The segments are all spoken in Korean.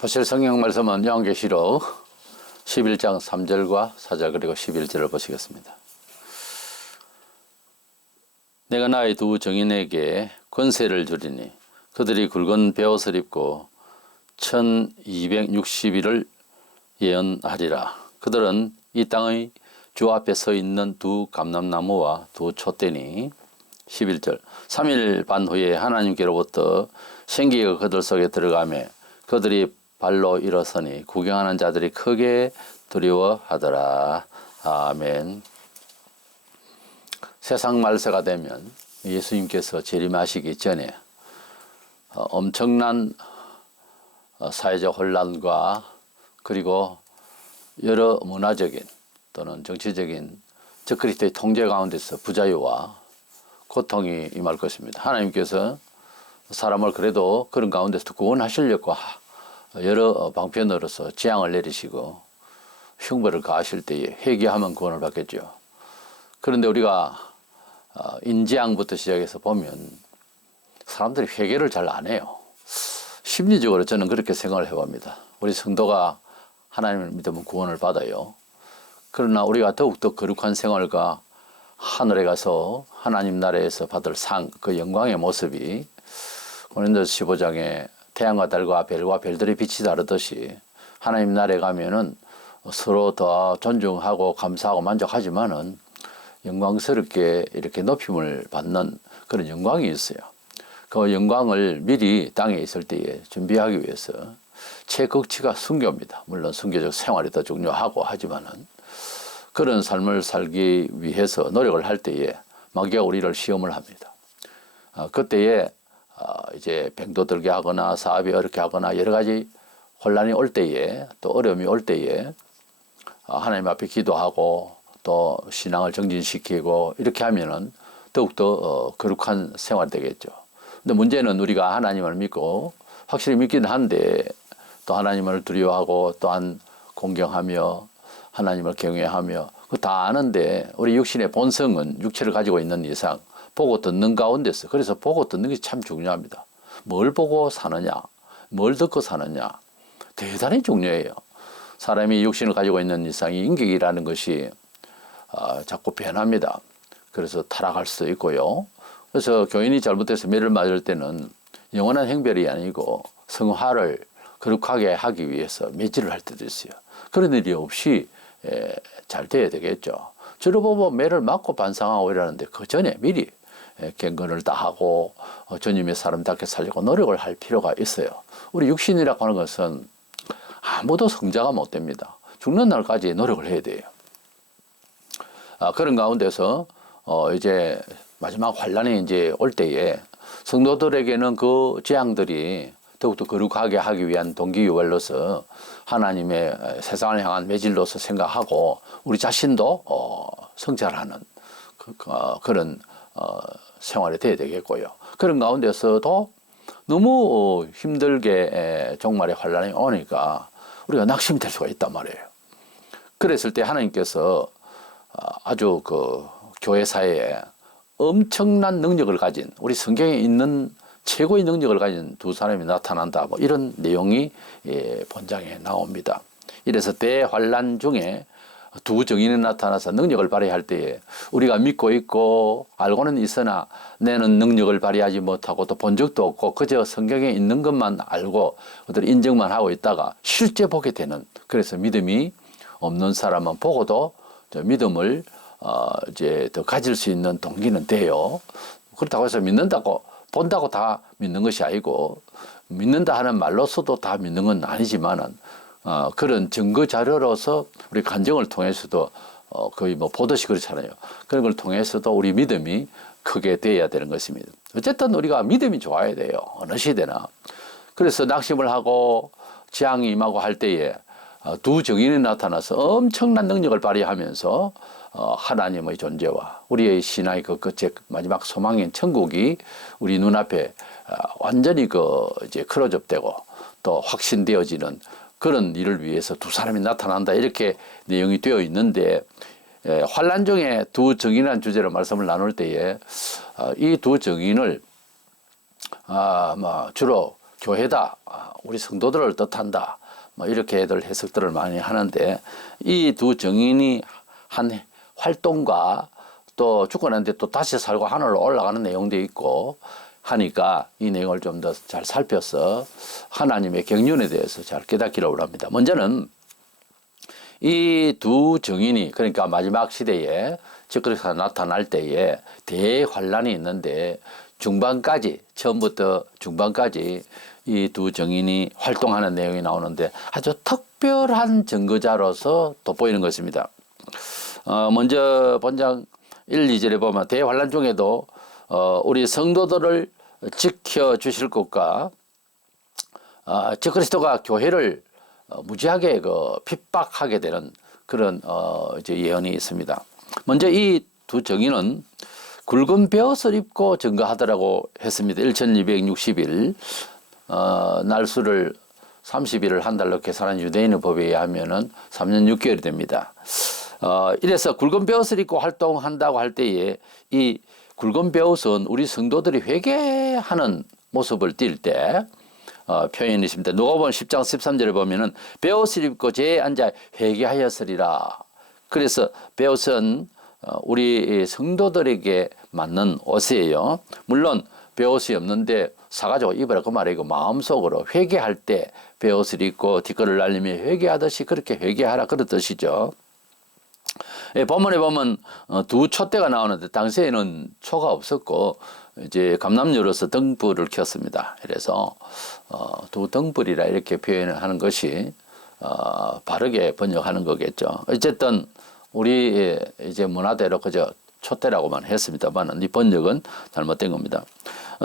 보실 성경 말씀은 요한계시록 11장 3절과 4절 그리고 11절을 보시겠습니다. 내가 나의 두 정인에게 권세를 주리니 그들이 굵은 베옷을 입고 1260일을 예언하리라. 그들은 이 땅의 주 앞에 서 있는 두 감람나무와 두 촛대니 11절 3일 반 후에 하나님께로부터 생기가 그들 속에 들어가매 그들이 발로 일어서니 구경하는 자들이 크게 두려워하더라. 아멘. 세상 말세가 되면 예수님께서 재림하시기 전에 엄청난 사회적 혼란과 그리고 여러 문화적인 또는 정치적인 적그리스도의 통제 가운데서 부자유와 고통이 임할 것입니다. 하나님께서 사람을 그래도 그런 가운데서 구원하시려고 여러 방편으로서 재앙을 내리시고 흉벌을 가하실 때에 회개하면 구원을 받겠죠. 그런데 우리가 인재앙부터 시작해서 보면 사람들이 회개를 잘 안 해요. 심리적으로 저는 그렇게 생각을 해봅니다. 우리 성도가 하나님을 믿으면 구원을 받아요. 그러나 우리가 더욱더 거룩한 생활과 하늘에 가서 하나님 나라에서 받을 상, 그 영광의 모습이 고린도서 15장에 태양과 달과 별과 별들의 빛이 다르듯이 하나님 나라에 가면은 서로 더 존중하고 감사하고 만족하지만은 영광스럽게 이렇게 높임을 받는 그런 영광이 있어요. 그 영광을 미리 땅에 있을 때에 준비하기 위해서 최극치가 순교입니다. 물론 순교적 생활이 더 중요하고 하지만은 그런 삶을 살기 위해서 노력을 할 때에 마귀가 우리를 시험을 합니다. 그때에 이제 병도 들게 하거나 사업이 어렵게 하거나 여러 가지 혼란이 올 때에 또 어려움이 올 때에 하나님 앞에 기도하고 또 신앙을 정진시키고 이렇게 하면은 더욱더 거룩한 생활이 되겠죠. 근데 문제는 우리가 하나님을 믿고 확실히 믿긴 한데 또 하나님을 두려워하고 또한 공경하며 하나님을 경외하며 그거 다 아는데 우리 육신의 본성은 육체를 가지고 있는 이상 보고 듣는 가운데서 그래서 보고 듣는 게 참 중요합니다. 뭘 보고 사느냐, 뭘 듣고 사느냐 대단히 중요해요. 사람이 육신을 가지고 있는 이상 이 인격이라는 것이 자꾸 변합니다. 그래서 타락할 수도 있고요. 그래서 교인이 잘못해서 매를 맞을 때는 영원한 행별이 아니고 성화를 거룩하게 하기 위해서 매질을 할 때도 있어요. 그런 일이 없이 잘 돼야 되겠죠. 저를 보고 매를 맞고 반성하고 이러는데 그 전에 미리 경건을 다하고 주님의 사람답게 살려고 노력을 할 필요가 있어요. 우리 육신이라고 하는 것은 아무도 성자가 못 됩니다. 죽는 날까지 노력을 해야 돼요. 그런 가운데서 이제 마지막 환란이 이제 올 때에 성도들에게는 그 재앙들이 더욱더 거룩하게 하기 위한 동기유발로서 하나님의 세상을 향한 매질로서 생각하고 우리 자신도 성찰하는 그런 생활이 돼야 되겠고요. 그런 가운데서도 너무 힘들게 종말의 환란이 오니까 우리가 낙심될 수가 있단 말이에요. 그랬을 때 하나님께서 아주 그 교회 사회에 엄청난 능력을 가진 우리 성경에 있는 최고의 능력을 가진 두 사람이 나타난다. 뭐 이런 내용이 본장에 나옵니다. 이래서 대환란 중에 두 정인이 나타나서 능력을 발휘할 때에 우리가 믿고 있고 알고는 있으나 내는 능력을 발휘하지 못하고 또 본 적도 없고 그저 성경에 있는 것만 알고 그들 인정만 하고 있다가 실제 보게 되는 그래서 믿음이 없는 사람은 보고도 믿음을 이제 더 가질 수 있는 동기는 돼요. 그렇다고 해서 믿는다고 본다고 다 믿는 것이 아니고 믿는다 하는 말로서도 다 믿는 건 아니지만은 그런 증거 자료로서 우리 간증을 통해서도 거의 뭐 보듯이 그렇잖아요. 그런 걸 통해서도 우리 믿음이 크게 돼야 되는 것입니다. 어쨌든 우리가 믿음이 좋아야 돼요. 어느 시대나. 그래서 낙심을 하고 재앙이 임하고 할 때에 두 정인이 나타나서 엄청난 능력을 발휘하면서 하나님의 존재와 우리의 신앙의 그 끝에 마지막 소망인 천국이 우리 눈앞에 완전히 이제 크로즈업되고 또 확신되어지는 그런 일을 위해서 두 사람이 나타난다 이렇게 내용이 되어 있는데 환란 중에 두 정인이라는 주제로 말씀을 나눌 때에 이 두 정인을 주로 교회다, 우리 성도들을 뜻한다, 뭐 이렇게들 해석들을 많이 하는데, 이 두 정인이 한 활동과 또 죽고 난 뒤에 또 다시 살고 하늘로 올라가는 내용도 있고 하니까 이 내용을 좀 더 잘 살펴서 하나님의 경륜에 대해서 잘 깨닫기를 합니다. 먼저는 이 두 정인이, 그러니까 마지막 시대에 적그리스도가 나타날 때에 대환란이 있는데 중반까지, 처음부터 중반까지 이 두 정인이 활동하는 내용이 나오는데 아주 특별한 증거자로서 돋보이는 것입니다. 먼저 본장 1, 2절에 보면 대환란 중에도 우리 성도들을 지켜주실 것과 적그리스도가 교회를 무지하게 핍박하게 되는 그런 이제 예언이 있습니다. 먼저 이 두 정인은 굵은 벼옷을 입고 증거하더라고 했습니다. 1260일 날수를 30일을 한 달로 계산한 유대인의 법에 의하면은 3년 6개월이 됩니다. 이래서 굵은 벼옷을 입고 활동한다고 할 때에 이 굵은 벼옷은 우리 성도들이 회개하는 모습을 띌 때 표현이 있습니다. 누가복음 10장 13절에 보면은 벼옷을 입고 제에 앉아 회개하였으리라. 그래서 벼옷은 우리 성도들에게 맞는 옷이에요. 물론 벼옷이 없는데 사가지고 입으라 그 말이고, 마음속으로 회개할 때 벼옷을 입고 뒷걸을 날리며 회개하듯이 그렇게 회개하라, 그런 뜻이죠. 본문에 보면 두 촛대가 나오는데 당시에는 초가 없었고 이제 감람유로서 등불을 켰습니다. 그래서 두 등불이라 이렇게 표현을 하는 것이 바르게 번역하는 거겠죠. 어쨌든 우리 이제 문화대로 그저 촛대라고만 했습니다만 이 번역은 잘못된 겁니다.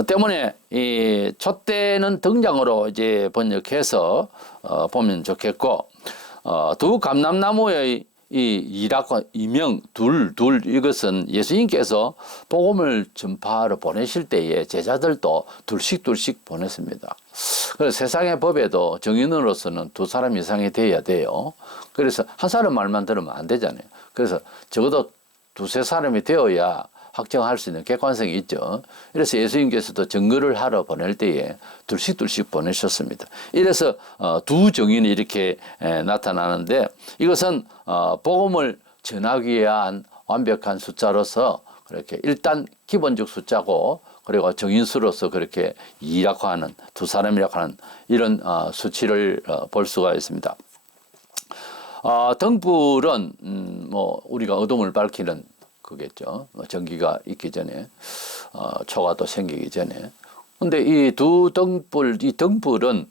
때문에 이 촛대는 등장으로 이제 번역해서 보면 좋겠고, 두 감람나무의 이 이라고 이명 둘 이것은 예수님께서 복음을 전파하러 보내실 때에 제자들도 둘씩 보냈습니다. 그래서 세상의 법에도 정인으로서는 두 사람 이상이 돼야 돼요. 그래서 한 사람 말만 들으면 안 되잖아요. 그래서 적어도 두세 사람이 되어야 확정할 수 있는 객관성이 있죠. 그래서 예수님께서도 증거를 하러 보낼 때에 둘씩 보내셨습니다. 이래서 두 정인이 이렇게 나타나는데, 이것은 복음을 전하기 위한 완벽한 숫자로서 그렇게 일단 기본적 숫자고, 그리고 정인수로서 그렇게 이라고 하는, 두 사람이라고 하는 이런 수치를 볼 수가 있습니다. 등불은 뭐 우리가 어둠을 밝히는 그겠죠. 전기가 있기 전에, 초가 또 생기기 전에. 근데 이 두 등불, 이 등불은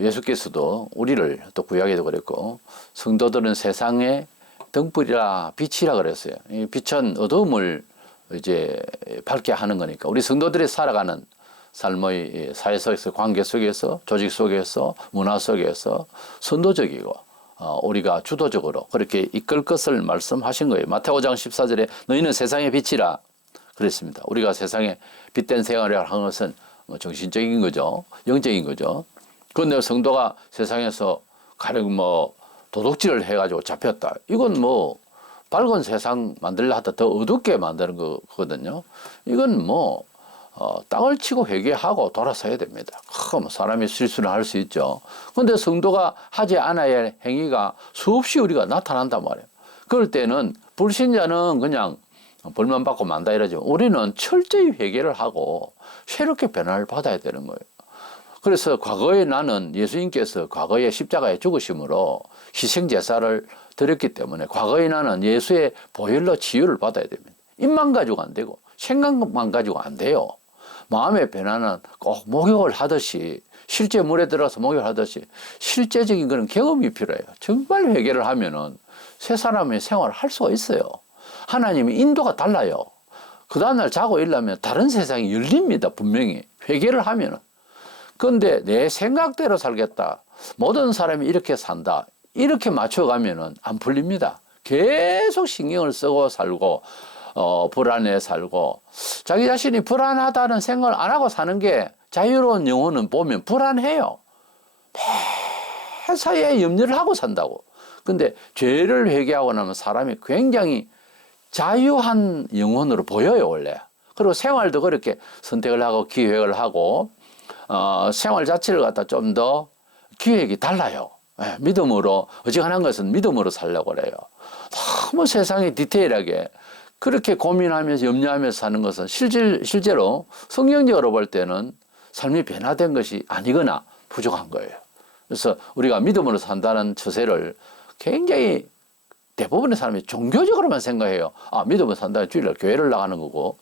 예수께서도 우리를 또 구약에도 그랬고, 성도들은 세상의 등불이라 빛이라 그랬어요. 이 빛은 어두움을 이제 밝게 하는 거니까 우리 성도들이 살아가는 삶의 사회 속에서, 관계 속에서, 조직 속에서, 문화 속에서 선도적이고 우리가 주도적으로 그렇게 이끌 것을 말씀하신 거예요. 마태오 5장 14절에 너희는 세상의 빛이라 그랬습니다. 우리가 세상에 빛된 생활을 하는 것은 정신적인 거죠. 영적인 거죠. 그런데 성도가 세상에서 가령 뭐 도둑질을 해가지고 잡혔다. 이건 뭐 밝은 세상 만들려 하다 더 어둡게 만드는 거거든요. 이건 뭐 땅을 치고 회개하고 돌아서야 됩니다. 사람이 실수를 할 수 있죠. 그런데 성도가 하지 않아야 할 행위가 수없이 우리가 나타난단 말이에요. 그럴 때는 불신자는 그냥 벌만 받고 만다 이러죠. 우리는 철저히 회개를 하고 새롭게 변화를 받아야 되는 거예요. 그래서 과거에 나는 예수님께서 과거에 십자가에 죽으심으로 희생제사를 드렸기 때문에 과거에 나는 예수의 보혈로 치유를 받아야 됩니다. 입만 가지고 안 되고 생각만 가지고 안 돼요. 마음의 변화는 꼭 목욕을 하듯이, 실제 물에 들어서 목욕하듯이 실제적인 그런 경험이 필요해요. 정말 회개를 하면은 새 사람의 생활을 할 수가 있어요. 하나님의 인도가 달라요. 그 다음날 자고 일어나면 다른 세상이 열립니다. 분명히 회개를 하면은. 그런데 내 생각대로 살겠다, 모든 사람이 이렇게 산다, 이렇게 맞춰가면은 안 풀립니다. 계속 신경을 쓰고 살고 불안해 살고, 자기 자신이 불안하다는 생각을 안 하고 사는 게, 자유로운 영혼은 보면 불안해요. 매사에 염려를 하고 산다고. 근데 죄를 회개하고 나면 사람이 굉장히 자유한 영혼으로 보여요, 원래. 그리고 생활도 그렇게 선택을 하고 기획을 하고 생활 자체를 갖다 좀 더 기획이 달라요. 예, 믿음으로, 어지간한 것은 믿음으로 살려고 그래요. 너무 세상에 디테일하게 그렇게 고민하면서 염려하면서 사는 것은 실제로 성경적으로 볼 때는 삶이 변화된 것이 아니거나 부족한 거예요. 그래서 우리가 믿음으로 산다는 처세를 굉장히 대부분의 사람이 종교적으로만 생각해요. 믿음으로 산다는 주일날 교회를 나가는 거고,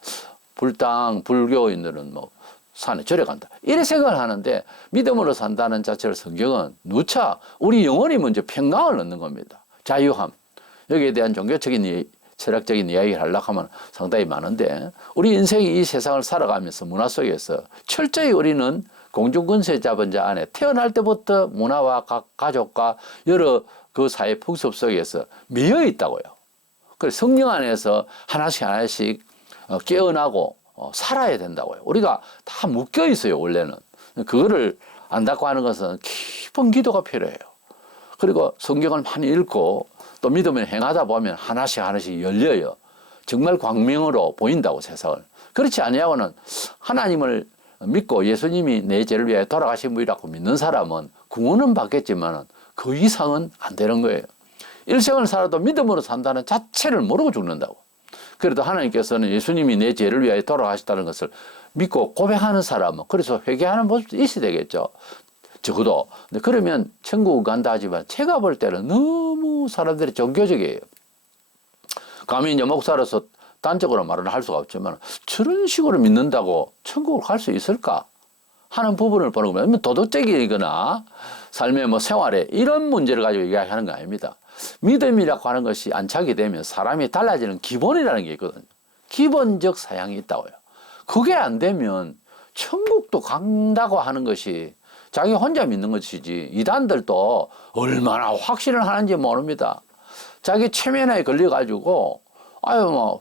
불교인들은 뭐 산에 절에 간다, 이래 생각을 하는데, 믿음으로 산다는 자체를 성경은 누차 우리 영혼이 먼저 평강을 얻는 겁니다. 자유함. 여기에 대한 종교적인 철학적인 이야기를 하려고 하면 상당히 많은데, 우리 인생이 이 세상을 살아가면서 문화 속에서 철저히 우리는 공중권세 잡은 자 안에 태어날 때부터 문화와 가족과 여러 그 사회 풍습 속에서 미어 있다고요. 그래서 성령 안에서 하나씩 깨어나고 살아야 된다고요. 우리가 다 묶여 있어요, 원래는. 그거를 안다고 하는 것은 깊은 기도가 필요해요. 그리고 성경을 많이 읽고 또 믿음을 행하다 보면 하나씩 열려요. 정말 광명으로 보인다고, 세상을. 그렇지 아니하고는 하나님을 믿고 예수님이 내 죄를 위하여 돌아가신 분이라고 믿는 사람은 구원은 받겠지만 그 이상은 안 되는 거예요. 일생을 살아도 믿음으로 산다는 자체를 모르고 죽는다고. 그래도 하나님께서는 예수님이 내 죄를 위하여 돌아가셨다는 것을 믿고 고백하는 사람은, 그래서 회개하는 모습도 있어야 되겠죠. 적어도. 근데 그러면 천국 간다 하지만 제가 볼 때는 너무 사람들이 종교적이에요. 감히 이제 목사로서 단적으로 말은 할 수가 없지만, 저런 식으로 믿는다고 천국을 갈 수 있을까 하는 부분을 보는 거면, 도덕적이거나 삶의 뭐 생활에 이런 문제를 가지고 이야기하는 거 아닙니다. 믿음이라고 하는 것이 안착이 되면 사람이 달라지는 기본이라는 게 있거든요. 기본적 사양이 있다고요. 그게 안 되면 천국도 간다고 하는 것이 자기 혼자 믿는 것이지, 이단들도 얼마나 확신을 하는지 모릅니다. 자기 체면에 걸려가지고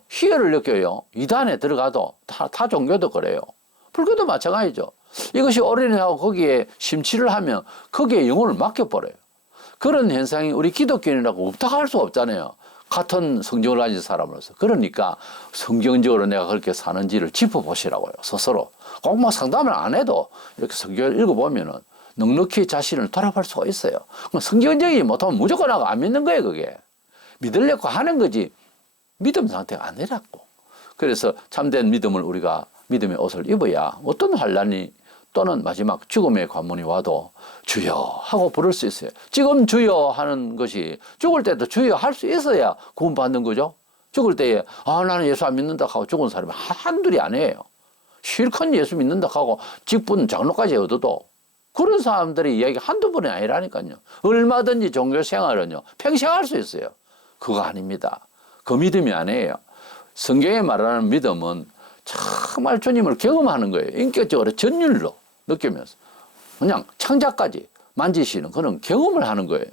희열을 느껴요. 이단에 들어가도 타 종교도 그래요. 불교도 마찬가지죠. 이것이 옳으냐고 거기에 심취를 하면 거기에 영혼을 맡겨버려요. 그런 현상이 우리 기독교인이라고 없다고 할 수 없잖아요. 같은 성경을 가진 사람으로서. 그러니까 성경적으로 내가 그렇게 사는지를 짚어보시라고요, 스스로. 꼭 뭐 상담을 안 해도 이렇게 성경을 읽어보면은 넉넉히 자신을 돌아볼 수가 있어요. 성경적이 못하면 무조건 하고 안 믿는 거예요, 그게. 믿으려고 하는 거지 믿음 상태가 아니라고. 그래서 참된 믿음을 우리가 믿음의 옷을 입어야 어떤 환난이 또는 마지막 죽음의 관문이 와도 주여 하고 부를 수 있어요. 지금 주여 하는 것이 죽을 때도 주여 할 수 있어야 구원받는 거죠. 죽을 때에 나는 예수 안 믿는다 하고 죽은 사람이 한둘이 아니에요. 실컷 예수 믿는다 하고 직분 장로까지 얻어도 그런 사람들의 이야기 한두 번이 아니라니까요. 얼마든지 종교 생활은요 평생 할 수 있어요. 그거 아닙니다. 그 믿음이 아니에요. 성경에 말하는 믿음은 정말 주님을 경험하는 거예요. 인격적으로 전율로 느끼면서 그냥 창자까지 만지시는 그런 경험을 하는 거예요.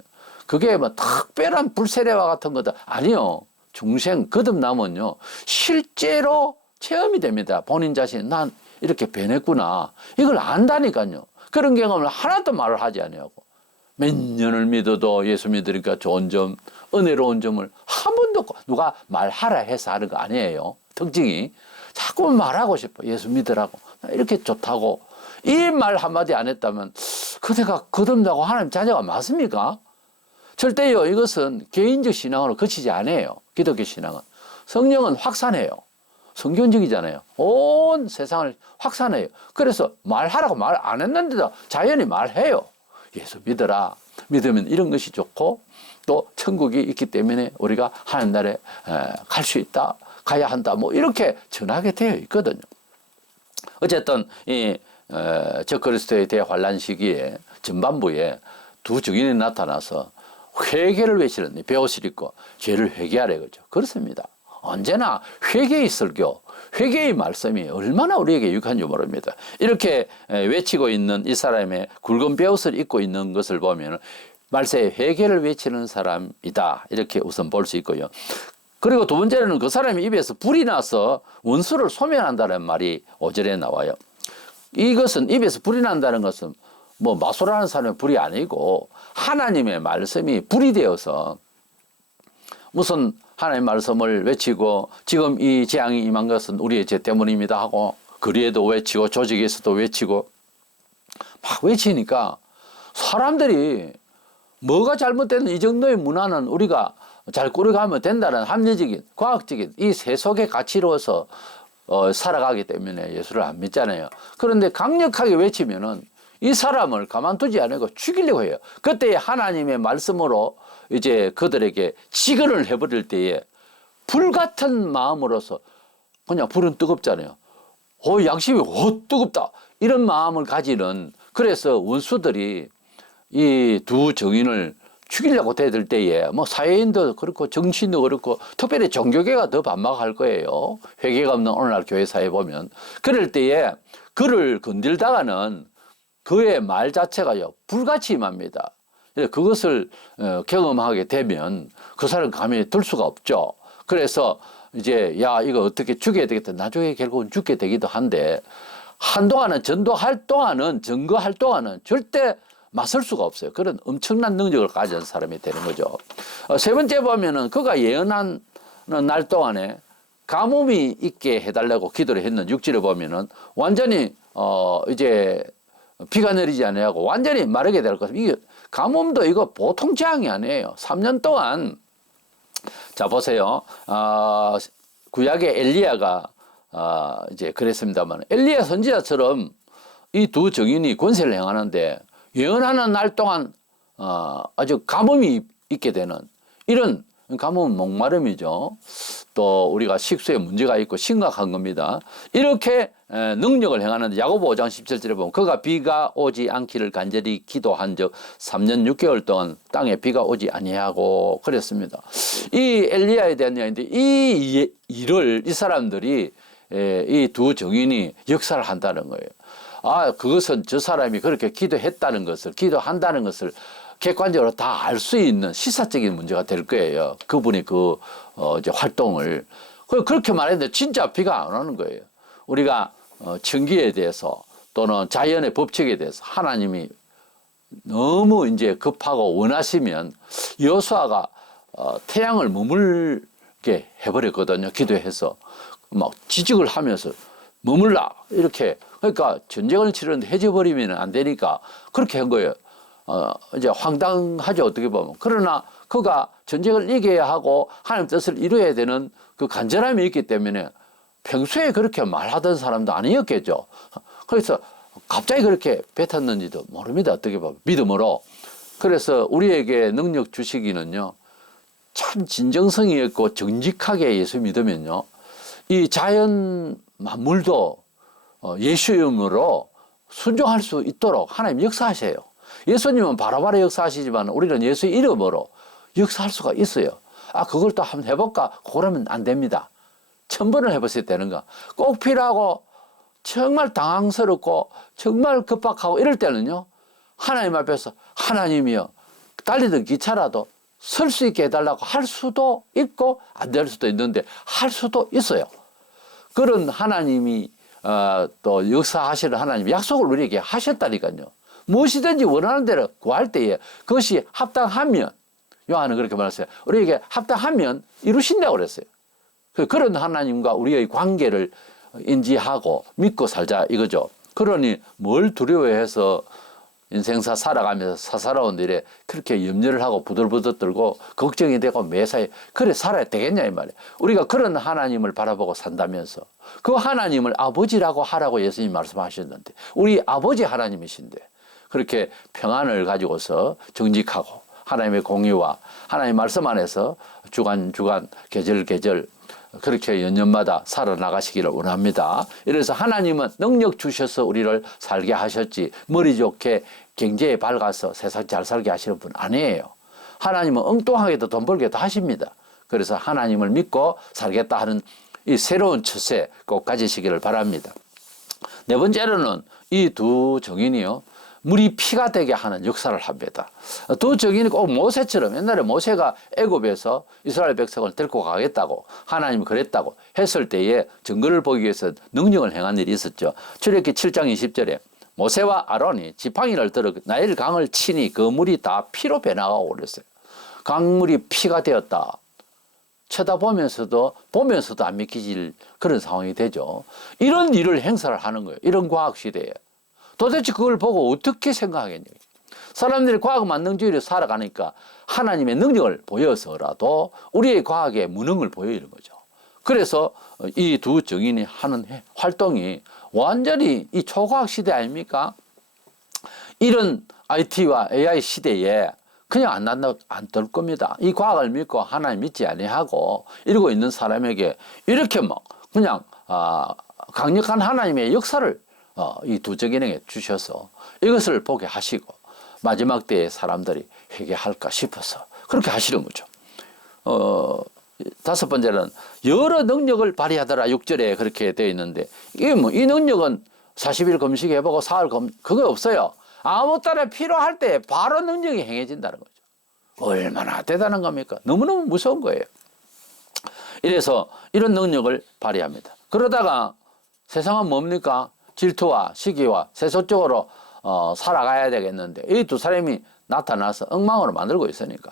그게 뭐 특별한 불세례와 같은 거다 아니요. 중생 거듭나면요 실제로 체험이 됩니다. 본인 자신 난 이렇게 변했구나 이걸 안다니까요. 그런 경험을 하나도 말을 하지 않냐고. 몇 년을 믿어도 예수 믿으니까 좋은 점, 은혜로운 점을 한 번도 누가 말하라 해서 하는 거 아니에요. 특징이 자꾸 말하고 싶어. 예수 믿으라고. 이렇게 좋다고. 이 말 한마디 안 했다면 그대가 거듭나고 하나님 자녀가 맞습니까? 절대요. 이것은 개인적 신앙으로 그치지 않아요. 기독교 신앙은. 성령은 확산해요. 성경적이잖아요. 온 세상을 확산해요. 그래서 말하라고 말 안 했는데도 자연히 말해요. 예수 믿어라. 믿으면 이런 것이 좋고 또 천국이 있기 때문에 우리가 하나님 나라에 갈 수 있다. 가야 한다. 뭐 이렇게 전하게 되어 있거든요. 어쨌든 이 적그리스도의 대환란 시기에 전반부에 두 증인이 나타나서 회개를 외치는 배옷을 입고 죄를 회개하래 그죠. 그렇습니다. 언제나 회개의 설교, 회개의 말씀이 얼마나 우리에게 유익한지 모릅니다. 이렇게 외치고 있는 이 사람의 굵은 배옷을 입고 있는 것을 보면 말세에 회개를 외치는 사람이다. 이렇게 우선 볼 수 있고요. 그리고 두 번째는 그 사람의 입에서 불이 나서 원수를 소멸한다는 말이 5절에 나와요. 이것은 입에서 불이 난다는 것은 뭐 마소라는 사람의 불이 아니고 하나님의 말씀이 불이 되어서 무슨 하나님의 말씀을 외치고 지금 이 재앙이 임한 것은 우리의 죄 때문입니다 하고 거리에도 외치고 조직에서도 외치고 막 외치니까 사람들이 뭐가 잘못됐는 이 정도의 문화는 우리가 잘 꾸려가면 된다는 합리적인 과학적인 이 세속의 가치로서 살아가기 때문에 예수를 안 믿잖아요. 그런데 강력하게 외치면은 이 사람을 가만두지 않고 죽이려고 해요. 그때 하나님의 말씀으로 이제 그들에게 지근을 해버릴 때에 불같은 마음으로서 그냥 불은 뜨겁잖아요. 양심이 뜨겁다 이런 마음을 가지는, 그래서 원수들이 이 두 정인을 죽이려고 대들 때에 뭐 사회인도 그렇고 정치인도 그렇고 특별히 종교계가 더 반박할 거예요. 회개가 없는 오늘날 교회 사회 보면 그럴 때에 그를 건들다가는 그의 말 자체가요 불같이 임합니다. 그것을 경험하게 되면 그 사람 감히 들 수가 없죠. 그래서 이제 야 이거 어떻게 죽여야 되겠다. 나중에 결국은 죽게 되기도 한데 한동안은 전도할 동안은 증거할 동안은 절대 맞설 수가 없어요. 그런 엄청난 능력을 가진 사람이 되는 거죠. 세 번째 보면은 그가 예언한 날 동안에 가뭄이 있게 해달라고 기도를 했는 6절에 보면은 완전히 이제 비가 내리지 아니하고 완전히 마르게 될 것입니다. 이게 가뭄도 이거 보통 재앙이 아니에요. 3년 동안 자 보세요. 구약의 엘리야가 이제 그랬습니다만 엘리야 선지자처럼 이 두 정인이 권세를 행하는데 예언하는 날 동안 아주 가뭄이 있게 되는 이런 가뭄은 목마름이죠. 또 우리가 식수에 문제가 있고 심각한 겁니다. 이렇게 능력을 행하는데 야고보 5장 17절에 보면 그가 비가 오지 않기를 간절히 기도한 적 3년 6개월 동안 땅에 비가 오지 아니하고 그랬습니다. 이 엘리야에 대한 이야기인데 이 일을 이 사람들이 이 두 정인이 역사를 한다는 거예요. 그것은 저 사람이 그렇게 기도했다는 것을, 기도한다는 것을 객관적으로 다 알 수 있는 시사적인 문제가 될 거예요. 그분이 이제 활동을. 그렇게 말했는데 진짜 비가 안 오는 거예요. 우리가 천기에 대해서 또는 자연의 법칙에 대해서 하나님이 너무 이제 급하고 원하시면 여호수아가 태양을 머물게 해버렸거든요. 기도해서. 막 지적을 하면서 머물라 이렇게. 그러니까 전쟁을 치르는데 해져버리면 안 되니까 그렇게 한 거예요. 이제 황당하죠, 어떻게 보면. 그러나 그가 전쟁을 이겨야 하고 하나님 뜻을 이루어야 되는 그 간절함이 있기 때문에 평소에 그렇게 말하던 사람도 아니었겠죠. 그래서 갑자기 그렇게 뱉었는지도 모릅니다, 어떻게 보면. 믿음으로. 그래서 우리에게 능력 주시기는요, 참 진정성이 있고 정직하게 예수 믿으면요, 이 자연 만물도 예수 이름으로 순종할 수 있도록 하나님 역사하세요. 예수님은 바로바로 역사하시지만 우리는 예수 이름으로 역사할 수가 있어요. 그걸 또 한번 해볼까? 그러면 안 됩니다. 1000번을 해보셔야 되는가? 꼭 필요하고 정말 당황스럽고 정말 급박하고 이럴 때는요, 하나님 앞에서 하나님이여 달리던 기차라도 설 수 있게 해달라고 할 수도 있고 안 될 수도 있는데 할 수도 있어요. 그런 하나님이 또 역사하시는 하나님 약속을 우리에게 하셨다니까요. 무엇이든지 원하는 대로 구할 때에 그것이 합당하면, 요한은 그렇게 말했어요. 우리에게 합당하면 이루신다고 그랬어요. 그런 하나님과 우리의 관계를 인지하고 믿고 살자 이거죠. 그러니 뭘 두려워해서 인생사 살아가면서 사사로운 일에 그렇게 염려를 하고 부들부들 떨고 걱정이 되고 매사에 그래 살아야 되겠냐 이 말이에요. 우리가 그런 하나님을 바라보고 산다면서 그 하나님을 아버지라고 하라고 예수님 말씀하셨는데 우리 아버지 하나님이신데 그렇게 평안을 가지고서 정직하고 하나님의 공의와 하나님의 말씀 안에서 주간 계절 그렇게 연년마다 살아나가시기를 원합니다. 이래서 하나님은 능력 주셔서 우리를 살게 하셨지 머리 좋게 경제에 밝아서 세상 잘 살게 하시는 분 아니에요. 하나님은 엉뚱하게도 돈 벌게도 하십니다. 그래서 하나님을 믿고 살겠다 하는 이 새로운 처세 꼭 가지시기를 바랍니다. 네 번째로는 이 두 정인이요, 물이 피가 되게 하는 역사를 합니다. 두 정인이 꼭 모세처럼 옛날에 모세가 애굽에서 이스라엘 백성을 데리고 가겠다고 하나님이 그랬다고 했을 때에 증거를 보기 위해서 능력을 행한 일이 있었죠. 출애굽기 7장 20절에 모세와 아론이 지팡이를 들어 나일 강을 치니 그 물이 다 피로 변화하고 그랬어요. 강물이 피가 되었다. 쳐다보면서도 보면서도 안 믿기질 그런 상황이 되죠. 이런 일을 행사를 하는 거예요. 이런 과학 시대에. 도대체 그걸 보고 어떻게 생각하겠냐. 사람들이 과학 만능주의로 살아가니까 하나님의 능력을 보여서라도 우리의 과학의 무능을 보여주는 거죠. 그래서 이 두 정인이 하는 활동이 완전히 이 초과학 시대 아닙니까? 이런 IT와 AI 시대에 그냥 안 될 겁니다. 이 과학을 믿고 하나님 믿지 아니하고 이러고 있는 사람에게 이렇게 막 그냥 강력한 하나님의 역사를 이 두 정인에게 주셔서 이것을 보게 하시고 마지막 때에 사람들이 회개할까 싶어서 그렇게 하시는 거죠. 다섯 번째는 여러 능력을 발휘하더라. 6절에 그렇게 되어 있는데 이게 뭐 이 능력은 40일 금식해보고 사흘 그거 없어요. 아무 때나 필요할 때 바로 능력이 행해진다는 거죠. 얼마나 대단한 겁니까? 너무너무 무서운 거예요. 이래서 이런 능력을 발휘합니다. 그러다가 세상은 뭡니까? 질투와 시기와 세속적으로 살아가야 되겠는데 이 두 사람이 나타나서 엉망으로 만들고 있으니까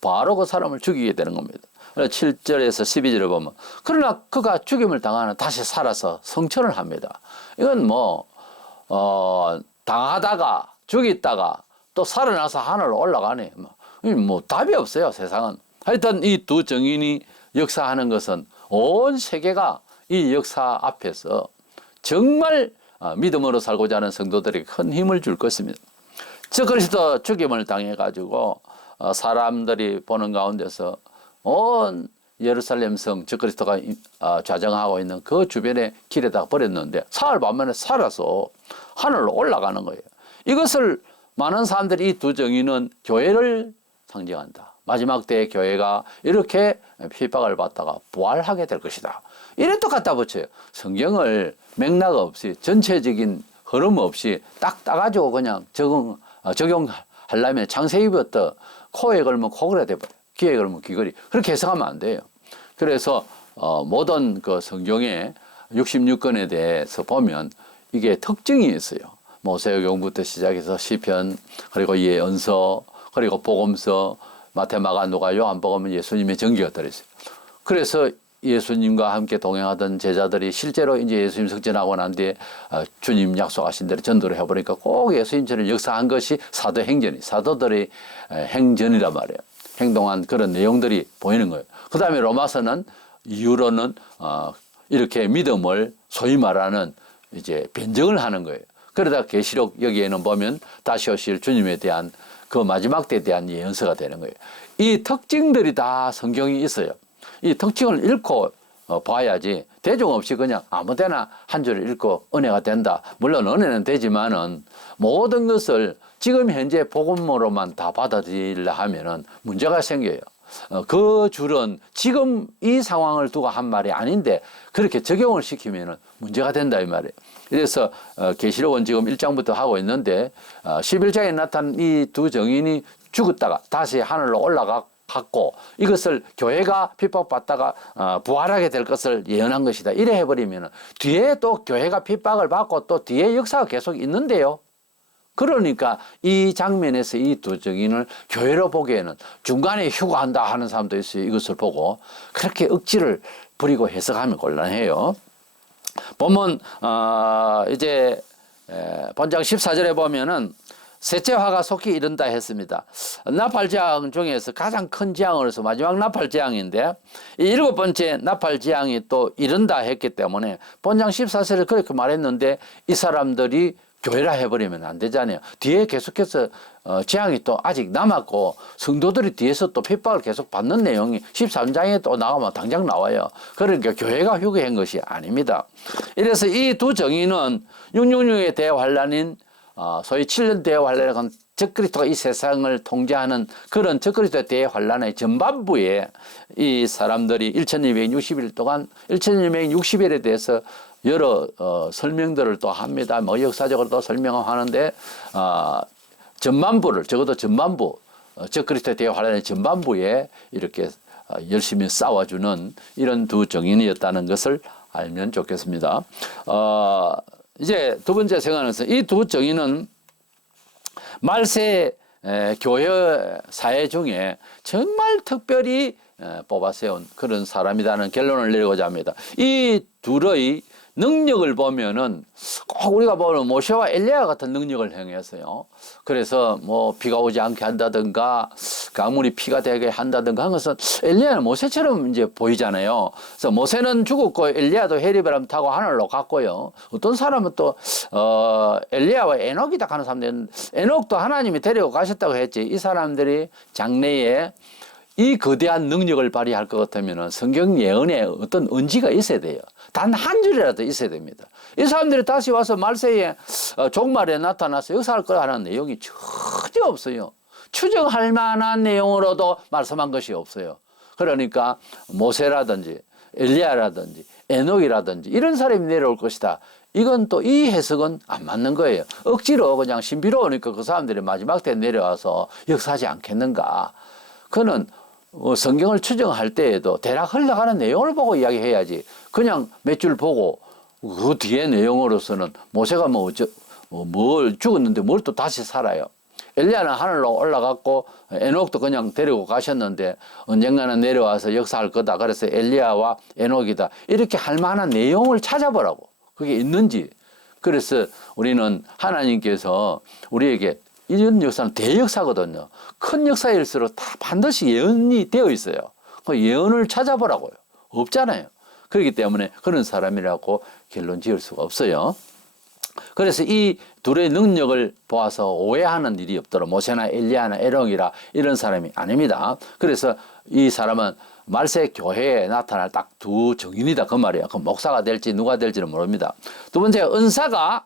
바로 그 사람을 죽이게 되는 겁니다. 7절에서 12절을 보면 그러나 그가 죽임을 당하는 다시 살아서 성천을 합니다. 이건 뭐 당하다가 죽였다가 또 살아나서 하늘로 올라가네. 뭐 답이 없어요. 세상은. 하여튼 이 두 정인이 역사하는 것은 온 세계가 이 역사 앞에서 정말 믿음으로 살고자 하는 성도들에게 큰 힘을 줄 것입니다. 저 그리스도 죽임을 당해가지고 사람들이 보는 가운데서 온 예루살렘 성 저 그리스도가 좌정하고 있는 그 주변의 길에다가 버렸는데 사흘 만에 살아서 하늘로 올라가는 거예요. 이것을 많은 사람들이 이 두 정의는 교회를 상징한다. 마지막 때의 교회가 이렇게 핍박을 받다가 부활하게 될 것이다. 이래 또 갖다 붙여요. 성경을 맥락 없이 전체적인 흐름 없이 딱 따가지고 그냥 적용하려면 창세기부터 코에 걸면 코걸이 돼버려요. 귀에 걸면 귀걸이. 그렇게 해석하면 안 돼요. 그래서 모든 그 성경의 66권에 대해서 보면 이게 특징이 있어요. 모세오경부터 시작해서 시편, 그리고 예언서, 그리고 복음서, 마태, 마가, 누가, 요한복음은 예수님의 전기가 들어있어요. 그래서 예수님과 함께 동행하던 제자들이 실제로 이제 예수님 석전하고 난 뒤에 주님 약속하신 대로 전도를 해보니까 꼭 예수님처럼 역사한 것이 사도행전이, 사도들의 행전이란 말이에요. 행동한 그런 내용들이 보이는 거예요. 그 다음에 로마서는 이후로는 이렇게 믿음을 소위 말하는 이제 변증을 하는 거예요. 그러다 계시록 여기에는 보면 다시 오실 주님에 대한 그 마지막 때에 대한 예언서가 되는 거예요. 이 특징들이 다 성경이 있어요. 이 특징을 읽고 봐야지 대중 없이 그냥 아무 데나 한 줄을 읽고 은혜가 된다. 물론 은혜는 되지만은 모든 것을 지금 현재 복음으로만 다 받아들이려 하면은 문제가 생겨요. 그 줄은 지금 이 상황을 두고 한 말이 아닌데 그렇게 적용을 시키면은 문제가 된다 이 말이에요. 그래서 계시록은 지금 1장부터 하고 있는데 11장에 나타난 이 두 정인이 죽었다가 다시 하늘로 올라갔고 이것을 교회가 핍박받다가 부활하게 될 것을 예언한 것이다. 이래 해버리면 뒤에 또 교회가 핍박을 받고 또 뒤에 역사가 계속 있는데요. 그러니까 이 장면에서 이 두 정인을 교회로 보기에는 중간에 휴가한다 하는 사람도 있어요. 이것을 보고 그렇게 억지를 부리고 해석하면 곤란해요. 보면 이제 본장 14절에 보면은 셋째 화가 속히 이른다 했습니다. 나팔재앙 중에서 가장 큰 재앙으로서 마지막 나팔재앙인데 이 일곱 번째 나팔재앙이 또 이른다 했기 때문에 본장 14절에 그렇게 말했는데 이 사람들이 교회라 해버리면 안 되잖아요. 뒤에 계속해서 재앙이 또 아직 남았고 성도들이 뒤에서 또 핍박을 계속 받는 내용이 13장에 또 나가면 당장 나와요. 그러니까 교회가 휴게한 것이 아닙니다. 이래서 이 두 정의는 666의 대환란인 소위 7년 대환란의 적그리스도가 이 세상을 통제하는 그런 적그리스도의 대환란의 전반부에 이 사람들이 1260일 동안 1260일에 대해서 여러 설명들을 또 합니다. 뭐 역사적으로 또 설명하는데 전반부를 적어도 전반부 적그리스도의 대환란의 전반부에 이렇게 열심히 싸워주는 이런 두 정인이었다는 것을 알면 좋겠습니다. 이제 두 번째 생각하면서 이 두 정인은 말세 교회 사회 중에 정말 특별히 뽑아 세운 그런 사람이라는 결론을 내리고자 합니다. 이 둘의 능력을 보면은 꼭 우리가 보는 모세와 엘리야 같은 능력을 행했어요. 그래서 뭐 비가 오지 않게 한다든가 강물이 피가 되게 한다든가 한 것은 엘리야는 모세처럼 이제 보이잖아요. 그래서 모세는 죽었고 엘리야도 해리바람 타고 하늘로 갔고요. 어떤 사람은 또 엘리야와 에녹이다 하는 사람들은 에녹도 하나님이 데리고 가셨다고 했지. 이 사람들이 장래에 이 거대한 능력을 발휘할 것 같으면 성경 예언에 어떤 언지가 있어야 돼요. 단 한 줄이라도 있어야 됩니다. 이 사람들이 다시 와서 말세에 종말에 나타나서 역사할 거라는 내용이 전혀 없어요. 추정할 만한 내용으로도 말씀한 것이 없어요. 그러니까 모세라든지 엘리야라든지 에녹이라든지 이런 사람이 내려올 것이다. 이건 또 이 해석은 안 맞는 거예요. 억지로 그냥 신비로우니까 그 사람들이 마지막 때 내려와서 역사하지 않겠는가. 그는 성경을 추정할 때에도 대략 흘러가는 내용을 보고 이야기해야지. 그냥 몇 줄 보고 그 뒤에 내용으로서는 모세가 뭘 죽었는데 뭘 또 다시 살아요. 엘리야는 하늘로 올라갔고 에녹도 그냥 데리고 가셨는데 언젠가는 내려와서 역사할 거다. 그래서 엘리야와 에녹이다. 이렇게 할 만한 내용을 찾아보라고. 그게 있는지. 그래서 우리는 하나님께서 우리에게 이런 역사는 대역사거든요. 큰 역사일수록 다 반드시 예언이 되어 있어요. 그 예언을 찾아보라고요. 없잖아요. 그렇기 때문에 그런 사람이라고 결론 지을 수가 없어요. 그래서 이 둘의 능력을 보아서 오해하는 일이 없도록 모세나 엘리야나 에녹이라 이런 사람이 아닙니다. 그래서 이 사람은 말세 교회에 나타날 딱 두 증인이다 그 말이에요. 그 목사가 될지 누가 될지는 모릅니다. 두 번째 은사가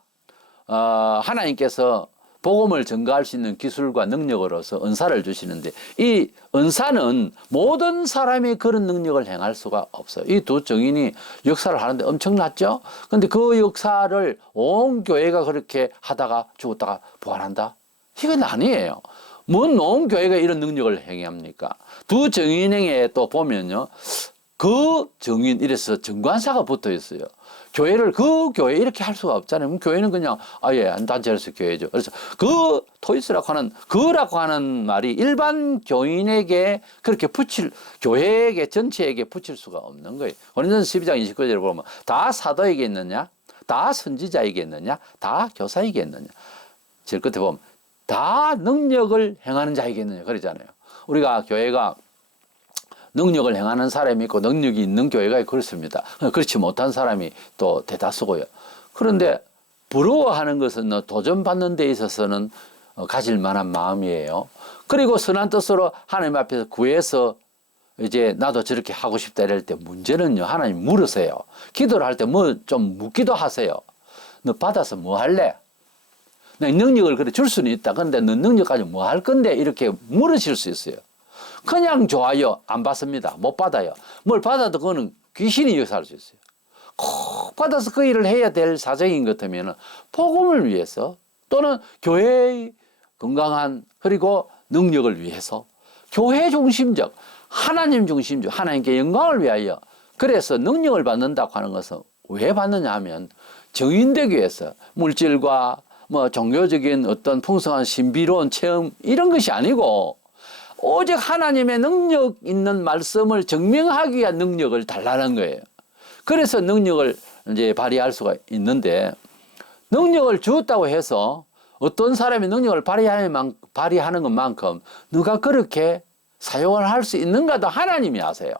하나님께서 복음을 전가할 수 있는 기술과 능력으로서 은사를 주시는데 이 은사는 모든 사람이 그런 능력을 행할 수가 없어요. 이 두 증인이 역사를 하는데 엄청났죠. 근데 그 역사를 온 교회가 그렇게 하다가 죽었다가 부활한다? 이건 아니에요. 뭔 온 교회가 이런 능력을 행합니까? 두 증인에게 또 보면요. 그 증인 이래서 정관사가 붙어 있어요. 교회를 그 교회 이렇게 할 수가 없잖아요. 그럼 교회는 그냥 아예 안 단체로서 교회죠. 그래서 그 토이스라고 하는 그라고 하는 말이 일반 교인에게 그렇게 교회에게 전체에게 붙일 수가 없는 거예요. 고린도전서 12장 29절에 보면 다 사도에게 있느냐, 다 선지자에게 있느냐, 다 교사에게 있느냐. 제일 끝에 보면 다 능력을 행하는 자에게 있느냐 그러잖아요. 우리가 교회가 능력을 행하는 사람이 있고 능력이 있는 교회가 그렇습니다. 그렇지 못한 사람이 또 대다수고요. 그런데 부러워하는 것은 도전받는 데 있어서는 가질 만한 마음이에요. 그리고 선한 뜻으로 하나님 앞에서 구해서 이제 나도 저렇게 하고 싶다 이럴 때 문제는요. 하나님 물으세요. 기도를 할 때 뭐 좀 묻기도 하세요. 너 받아서 뭐 할래? 내 능력을 그래 줄 수는 있다. 근데 너 능력 가지고 뭐 할 건데? 이렇게 물으실 수 있어요. 그냥 좋아요. 안 받습니다. 못 받아요. 뭘 받아도 그거는 귀신이 역사할 수 있어요. 꼭 받아서 그 일을 해야 될 사정인 것 같으면 복음을 위해서 또는 교회의 건강한 그리고 능력을 위해서 교회 중심적 하나님 중심적 하나님께 영광을 위하여 그래서 능력을 받는다고 하는 것은 왜 받느냐 하면 정인되기 위해서 물질과 뭐 종교적인 어떤 풍성한 신비로운 체험 이런 것이 아니고 오직 하나님의 능력 있는 말씀을 증명하기 위한 능력을 달라는 거예요. 그래서 능력을 이제 발휘할 수가 있는데 능력을 주었다고 해서 어떤 사람이 능력을 발휘하는 것만큼 누가 그렇게 사용을 할 수 있는가도 하나님이 아세요.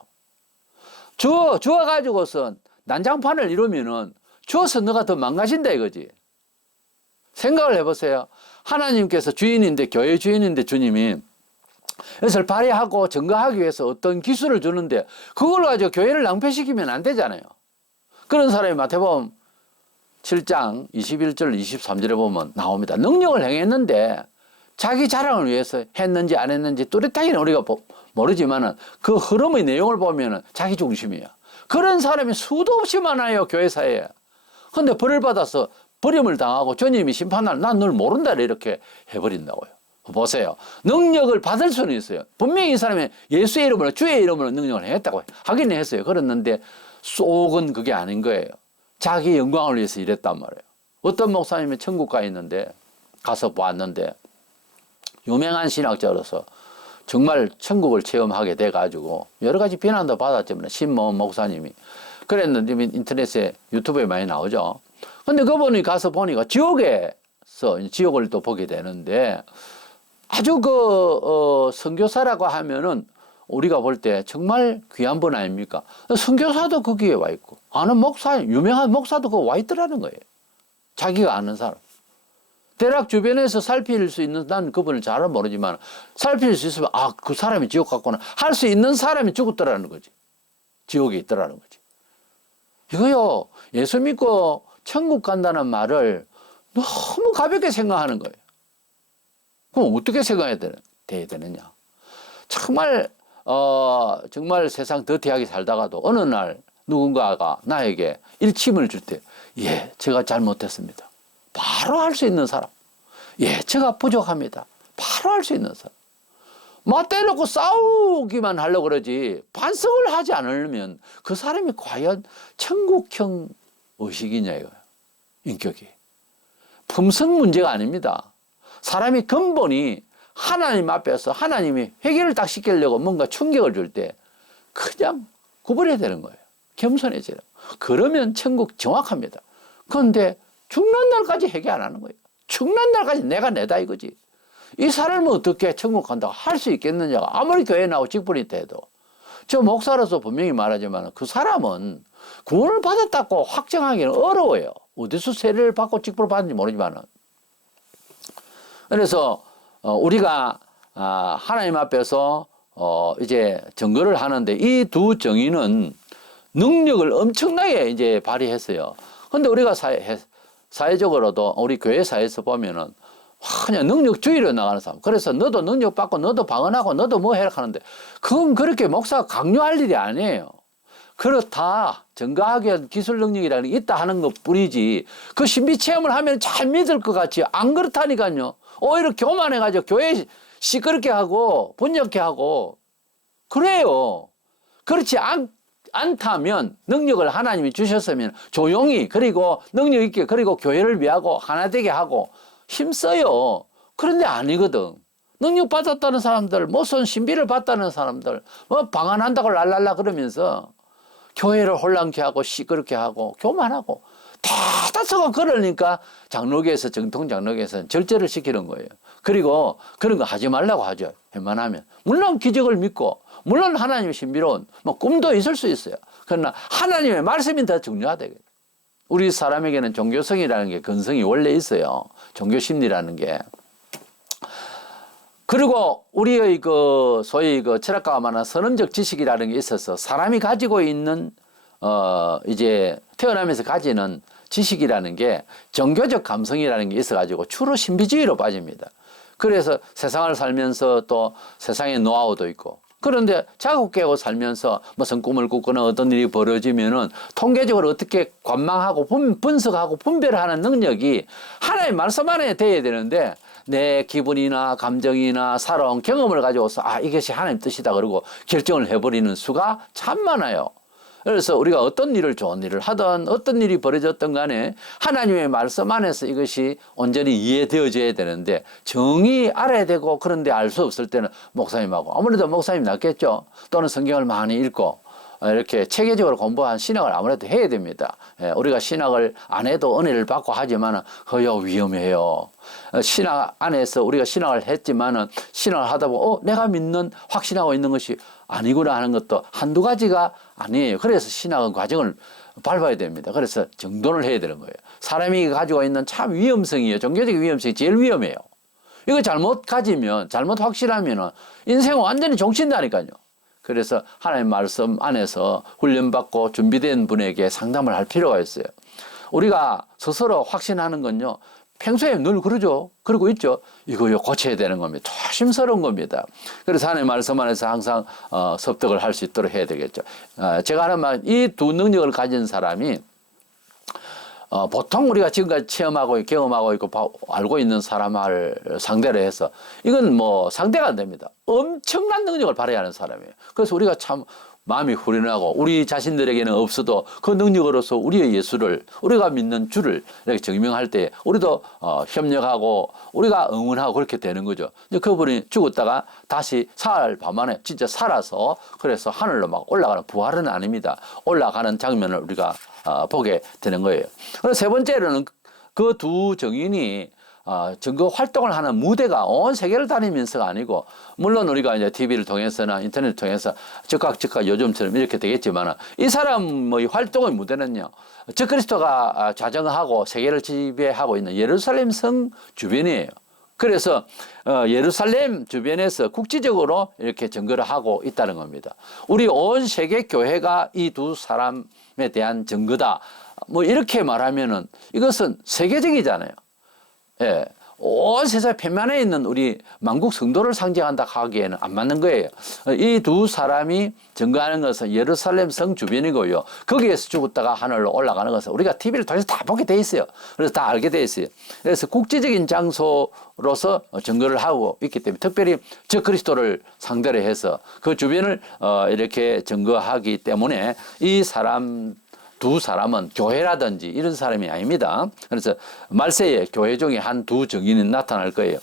주어가지고서 난장판을 이루면은 주어서 너가 더 망가진다 이거지. 생각을 해보세요. 하나님께서 주인인데 교회 주인인데 주님이 그것을 발휘하고 증거하기 위해서 어떤 기술을 주는데 그걸 가지고 교회를 낭패시키면 안 되잖아요. 그런 사람이 마태복음 7장 21절 23절에 보면 나옵니다. 능력을 행했는데 자기 자랑을 위해서 했는지 안 했는지 뚜렷하게는 우리가 모르지만은 그 흐름의 내용을 보면은 자기 중심이에요. 그런 사람이 수도 없이 많아요, 교회사에. 근데 벌을 받아서 버림을 당하고 주님이 심판날 난 널 모른다 이렇게 해버린다고요. 보세요. 능력을 받을 수는 있어요. 분명히 이 사람이 예수의 이름으로 주의 이름으로 능력을 했다고 하긴 했어요. 그랬는데 속은 그게 아닌 거예요. 자기 영광을 위해서 이랬단 말이에요. 어떤 목사님이 천국 가 있는데 가서 보았는데 유명한 신학자로서 정말 천국을 체험하게 돼가지고 여러 가지 비난도 받았지만 신모 목사님이 그랬는데 인터넷에 유튜브에 많이 나오죠. 근데 그분이 가서 보니까 지옥에서 지옥을 또 보게 되는데 아주 선교사라고 하면은 우리가 볼 때 정말 귀한 분 아닙니까? 선교사도 거기에 와 있고 아는 목사, 유명한 목사도 거기 와 있더라는 거예요. 자기가 아는 사람. 대략 주변에서 살필 수 있는, 난 그분을 잘은 모르지만 살필 수 있으면 아, 그 사람이 지옥 갔구나 할 수 있는 사람이 죽었더라는 거지. 지옥에 있더라는 거지. 이거요, 예수 믿고 천국 간다는 말을 너무 가볍게 생각하는 거예요. 그럼 어떻게 생각해야 되느냐. 정말 정말 세상 더티하게 살다가도 어느 날 누군가가 나에게 일침을 줄 때, 예, 제가 잘못했습니다. 바로 할 수 있는 사람. 예, 제가 부족합니다. 바로 할 수 있는 사람. 맞대놓고 싸우기만 하려고 그러지 반성을 하지 않으면 그 사람이 과연 천국형 의식이냐 이거예요. 인격이. 품성 문제가 아닙니다. 사람이 근본이 하나님 앞에서 하나님이 회개를 딱 시키려고 뭔가 충격을 줄 때 그냥 구부려야 되는 거예요. 겸손해지라. 그러면 천국 정확합니다. 그런데 죽는 날까지 회개 안 하는 거예요. 죽는 날까지 내가 내다 이거지. 이 사람은 어떻게 천국 간다고 할 수 있겠느냐가 아무리 교회 나오고 직분이 해도 저 목사로서 분명히 말하지만 그 사람은 구원을 받았다고 확정하기는 어려워요. 어디서 세례를 받고 직분을 받는지 모르지만은. 그래서 우리가 하나님 앞에서 이제 증거를 하는데 이 두 정의는 능력을 엄청나게 이제 발휘했어요. 근데 우리가 사회적으로도 우리 교회 사회에서 보면은 그냥 능력주의로 나가는 사람. 그래서 너도 능력 받고 너도 방언하고 너도 뭐 해라 하는데 그건 그렇게 목사가 강요할 일이 아니에요. 그렇다. 증거하기 기술 능력이라는 게 있다 하는 것 뿐이지 그 신비 체험을 하면 잘 믿을 것 같지 안 그렇다니까요. 오히려 교만해가지고 교회 시끄럽게 하고 분역해 하고 그래요. 그렇지 않다면 능력을 하나님이 주셨으면 조용히 그리고 능력 있게 그리고 교회를 위하고 하나 되게 하고 힘써요. 그런데 아니거든. 능력 받았다는 사람들, 무슨 신비를 받다는 사람들, 뭐 방언한다고 랄랄라 그러면서 교회를 혼란케 하고 시끄럽게 하고 교만하고 대다수가 그러니까 장로교에서 정통 장로교에서는 절제를 시키는 거예요. 그리고 그런 거 하지 말라고 하죠. 웬만하면. 물론 기적을 믿고 물론 하나님의 신비로운 뭐 꿈도 있을 수 있어요. 그러나 하나님의 말씀이 더 중요하다. 우리 사람에게는 종교성이라는 게 근성이 원래 있어요. 종교심리라는 게. 그리고 우리의 그 소위 그 철학가가 말하는 선언적 지식이라는 게 있어서 사람이 가지고 있는 이제 태어나면서 가지는 지식이라는 게 종교적 감성이라는 게 있어가지고 주로 신비주의로 빠집니다. 그래서 세상을 살면서 또 세상의 노하우도 있고 그런데 자국 깨고 살면서 무슨 꿈을 꾸거나 어떤 일이 벌어지면은 통계적으로 어떻게 관망하고 분석하고 분별하는 능력이 하나의 말씀 안에 돼야 되는데 내 기분이나 감정이나 살아온 경험을 가지고서 아 이것이 하나님 뜻이다 그러고 결정을 해버리는 수가 참 많아요. 그래서 우리가 어떤 일을 좋은 일을 하든 어떤 일이 벌어졌든 간에 하나님의 말씀 안에서 이것이 온전히 이해되어져야 되는데 정의 알아야 되고 그런데 알 수 없을 때는 목사님하고 아무래도 목사님이 낫겠죠. 또는 성경을 많이 읽고 이렇게 체계적으로 공부한 신학을 아무래도 해야 됩니다. 우리가 신학을 안 해도 은혜를 받고 하지만 허여 위험해요. 신학 안에서 우리가 신학을 했지만은 신학을 하다 보면 내가 믿는 확신하고 있는 것이 아니구나 하는 것도 한두 가지가 아니에요. 그래서 신학은 과정을 밟아야 됩니다. 그래서 정돈을 해야 되는 거예요. 사람이 가지고 있는 참 위험성이에요. 종교적 위험성이 제일 위험해요. 이거 잘못 가지면 잘못 확실하면 인생은 완전히 종친다니까요. 그래서 하나님 말씀 안에서 훈련받고 준비된 분에게 상담을 할 필요가 있어요. 우리가 스스로 확신하는 건요. 평소에 늘 그러죠. 그러고 있죠. 이거 고쳐야 되는 겁니다. 조심스러운 겁니다. 그래서 하나님 말씀 안에서 항상 습득을 할 수 있도록 해야 되겠죠. 제가 하는 말, 이 두 능력을 가진 사람이 보통 우리가 지금까지 체험하고 경험하고 있고 알고 있는 사람을 상대로 해서 이건 뭐 상대가 안 됩니다. 엄청난 능력을 발휘하는 사람이에요. 그래서 우리가 참 마음이 후련하고 우리 자신들에게는 없어도 그 능력으로서 우리의 예수를 우리가 믿는 주를 이렇게 증명할 때 우리도 협력하고 우리가 응원하고 그렇게 되는 거죠. 근데 그분이 죽었다가 다시 사흘 밤 만에 진짜 살아서 그래서 하늘로 막 올라가는 부활은 아닙니다. 올라가는 장면을 우리가 보게 되는 거예요. 그리고 세 번째로는 그 두 증인이 증거 활동을 하는 무대가 온 세계를 다니면서가 아니고, 물론 우리가 이제 TV를 통해서나 인터넷을 통해서 즉각 요즘처럼 이렇게 되겠지만, 이 사람의 활동의 무대는요, 적그리스도가 좌정하고 세계를 지배하고 있는 예루살렘 성 주변이에요. 그래서 예루살렘 주변에서 국지적으로 이렇게 증거를 하고 있다는 겁니다. 우리 온 세계 교회가 이 두 사람에 대한 증거다, 뭐 이렇게 말하면은 이것은 세계적이잖아요. 예, 온 세상 편만에 있는 우리 만국 성도를 상징한다 하기에는 안 맞는 거예요. 이 두 사람이 증거하는 것은 예루살렘 성 주변이고요. 거기에서 죽었다가 하늘로 올라가는 것은 우리가 TV를 통해서 다 보게 돼 있어요. 그래서 다 알게 돼 있어요. 그래서 국제적인 장소로서 증거를 하고 있기 때문에, 특별히 적그리스도를 상대로 해서 그 주변을 이렇게 증거하기 때문에 이 두 사람은 교회라든지 이런 사람이 아닙니다. 그래서 말세에 교회 중에 한 두 증인이 나타날 거예요.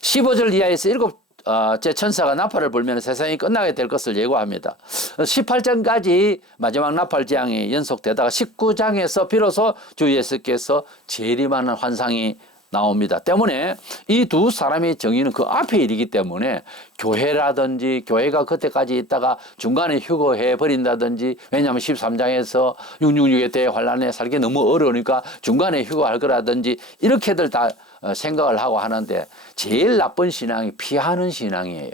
15절 이하에서 일곱째 천사가 나팔을 불면 세상이 끝나게 될 것을 예고합니다. 18장까지 마지막 나팔 재앙이 연속되다가 19장에서 비로소 주 예수께서 재림하는 환상이 나옵니다. 때문에 이 두 사람의 정의는 그 앞에 일이기 때문에 교회라든지 교회가 그때까지 있다가 중간에 휴거해 버린다든지, 왜냐하면 13장에서 666의 대환란에 살기 너무 어려우니까 중간에 휴거할 거라든지 이렇게들 다 생각을 하고 하는데, 제일 나쁜 신앙이 피하는 신앙이에요.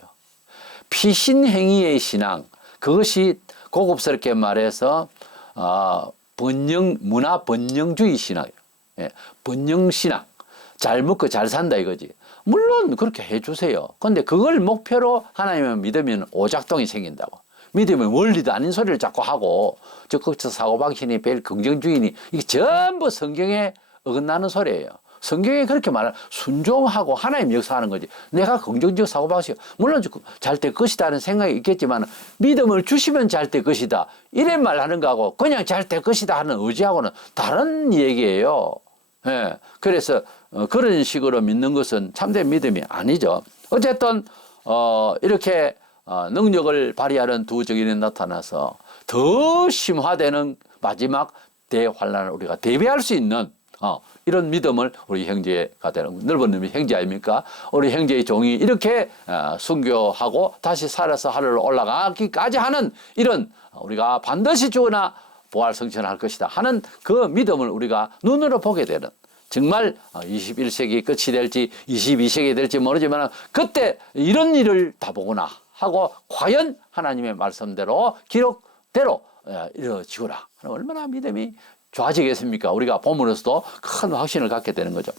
피신행위의 신앙, 그것이 고급스럽게 말해서 문화 번영주의 신앙이에요. 예, 번영신앙. 잘 먹고 잘 산다 이거지. 물론 그렇게 해주세요. 근데 그걸 목표로 하나님을 믿으면 오작동이 생긴다고. 믿으면 원리도 아닌 소리를 자꾸 하고, 적극적 사고방식이 별 긍정주의니, 이게 전부 성경에 어긋나는 소리예요. 성경에 그렇게 말하는, 순종하고 하나님 역사하는 거지. 내가 긍정적 사고방식, 물론 잘 될 것이다는 생각이 있겠지만, 믿음을 주시면 잘 될 것이다, 이런 말 하는 거하고 그냥 잘 될 것이다 하는 의지하고는 다른 얘기예요. 예. 그래서 그런 식으로 믿는 것은 참된 믿음이 아니죠. 어쨌든 이렇게 능력을 발휘하는 두 증인이 나타나서 더 심화되는 마지막 대환란을 우리가 대비할 수 있는 이런 믿음을 우리 형제가 되는, 넓은 의미 형제 아닙니까? 우리 형제의 종이 이렇게 순교하고 다시 살아서 하늘로 올라가기까지 하는 이런, 우리가 반드시 죽으나 부활 성천할 것이다 하는 그 믿음을 우리가 눈으로 보게 되는, 정말 21세기 끝이 될지 22세기 될지 모르지만 그때 이런 일을 다 보구나 하고, 과연 하나님의 말씀대로 기록대로 이루어지구나, 얼마나 믿음이 좋아지겠습니까? 우리가 봄으로서도 큰 확신을 갖게 되는 거죠.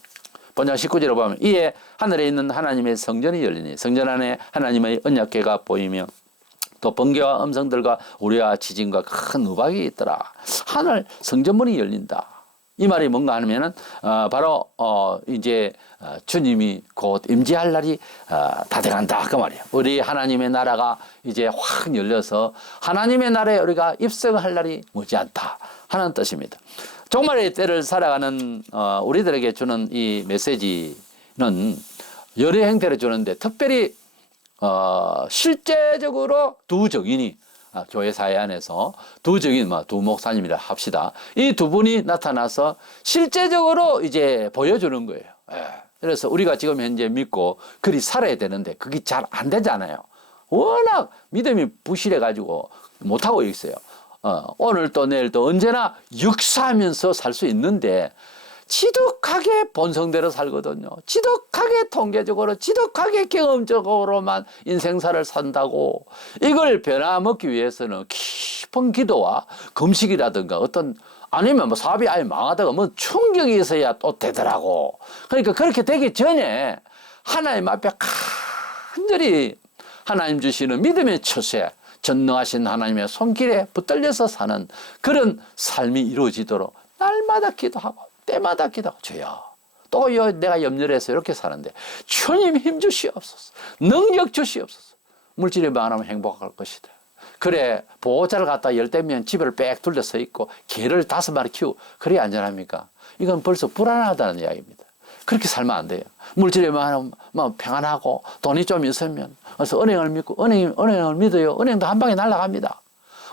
본장 19절에 보면, 이에 하늘에 있는 하나님의 성전이 열리니 성전 안에 하나님의 언약궤가 보이며 또 번개와 음성들과 우리와 지진과 큰 우박이 있더라. 하늘 성전문이 열린다. 이 말이 뭔가 하면은 바로 이제 주님이 곧 임재할 날이 다 돼간다 그 말이에요. 우리 하나님의 나라가 이제 확 열려서 하나님의 나라에 우리가 입성할 날이 머지않다 하는 뜻입니다. 종말의 때를 살아가는 우리들에게 주는 이 메시지는 여러 형태를 주는데, 특별히 실제적으로 두 증인이 교회 사회 안에서 두 증인, 두 목사님이라 합시다. 이 두 분이 나타나서 실제적으로 이제 보여주는 거예요. 그래서 우리가 지금 현재 믿고 그리 살아야 되는데 그게 잘 안 되잖아요. 워낙 믿음이 부실해가지고 못하고 있어요. 오늘 또 내일 또 언제나 역사하면서 살 수 있는데, 지독하게 본성대로 살거든요. 지독하게 통계적으로, 지독하게 경험적으로만 인생사를 산다고. 이걸 변화먹기 위해서는 깊은 기도와 금식이라든가 아니면 사업이 아예 망하다가 충격이 있어야 또 되더라고. 그러니까 그렇게 되기 전에 하나님 앞에 간절히 하나님 주시는 믿음의 처세, 전능하신 하나님의 손길에 붙들려서 사는 그런 삶이 이루어지도록 날마다 기도하고 때마다 기도하고, 주여 또 내가 염려해서 이렇게 사는데 주님 힘 주시옵소서, 능력 주시옵소서. 물질이 많으면 행복할 것이다. 그래 보호자를 갖다 열댓 명 집을 빽 둘러서 있고 개를 5마리 키우고 그래야 안전합니까? 이건 벌써 불안하다는 이야기입니다. 그렇게 살면 안 돼요. 물질이 뭐 평안하고 돈이 좀 있으면 그래서 은행을 믿고 은행을 믿어요. 은행도 한 방에 날아갑니다.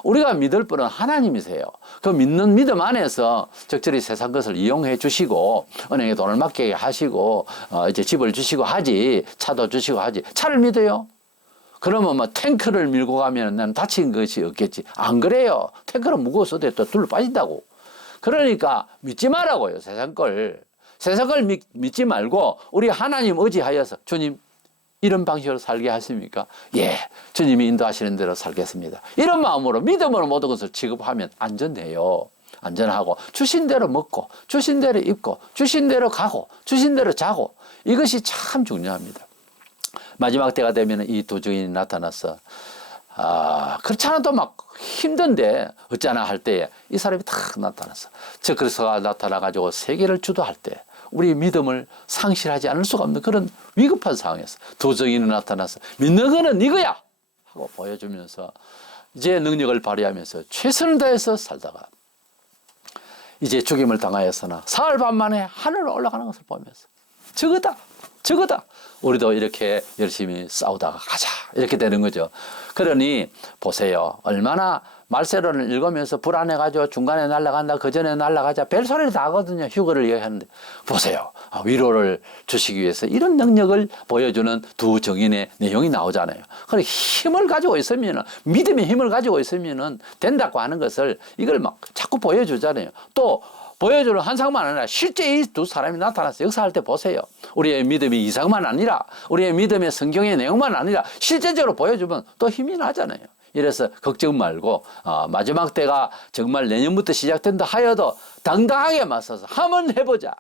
우리가 믿을 분은 하나님이세요. 그 믿는 믿음 안에서 적절히 세상 것을 이용해 주시고 은행에 돈을 맡게 하시고 이제 집을 주시고 하지, 차도 주시고 하지. 차를 믿어요. 그러면 뭐 탱크를 밀고 가면 난 다친 것이 없겠지. 안 그래요. 탱크는 무거워서도 또 둘러 빠진다고. 그러니까 믿지 말라고요. 세상 걸. 세상 걸 믿지 말고 우리 하나님 의지하여서 주님 이런 방식으로 살게 하십니까? 예, 주님이 인도하시는 대로 살겠습니다. 이런 마음으로 믿음으로 모든 것을 취급하면 안전해요. 안전하고 주신 대로 먹고 주신 대로 입고 주신 대로 가고 주신 대로 자고 이것이 참 중요합니다. 마지막 때가 되면 이 두 증인이 나타나서 그렇지 않아도 막 힘든데 어쩌나 할 때에 이 사람이 탁 나타났어. 즉 그리스도가 나타나가지고 세계를 주도할 때 우리 믿음을 상실하지 않을 수가 없는 그런 위급한 상황에서 두 증인이 나타나서 믿는 거는 이거야 하고 보여주면서 이제 능력을 발휘하면서 최선을 다해서 살다가 이제 죽임을 당하였으나 사흘 반 만에 하늘로 올라가는 것을 보면서 저거다 우리도 이렇게 열심히 싸우다가 가자 이렇게 되는 거죠. 그러니 보세요. 얼마나 말세론을 읽으면서 불안해가지고 중간에 날아간다 그 전에 날아가자 별소리를 다 하거든요. 휴거를 얘기하는데 보세요. 위로를 주시기 위해서 이런 능력을 보여주는 두 증인의 내용이 나오잖아요. 그래 힘을 가지고 있으면 믿음의 힘을 가지고 있으면 된다고 하는 것을 이걸 막 자꾸 보여주잖아요. 또 보여주는 한상만 아니라 실제 이 두 사람이 나타나서 역사할 때 보세요. 우리의 믿음이 이상만 아니라 우리의 믿음의 성경의 내용만 아니라 실제적으로 보여주면 또 힘이 나잖아요. 이래서 걱정 말고 마지막 때가 정말 내년부터 시작된다 하여도 당당하게 맞서서 한번 해보자.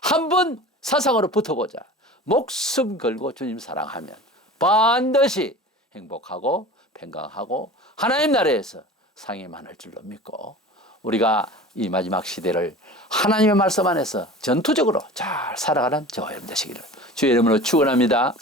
한번 사상으로 붙어보자. 목숨 걸고 주님 사랑하면 반드시 행복하고 평강하고 하나님 나라에서 상임할 줄로 믿고 우리가 이 마지막 시대를 하나님의 말씀 안에서 전투적으로 잘 살아가는 저와 여러분 되시기를 주의 이름으로 축원합니다.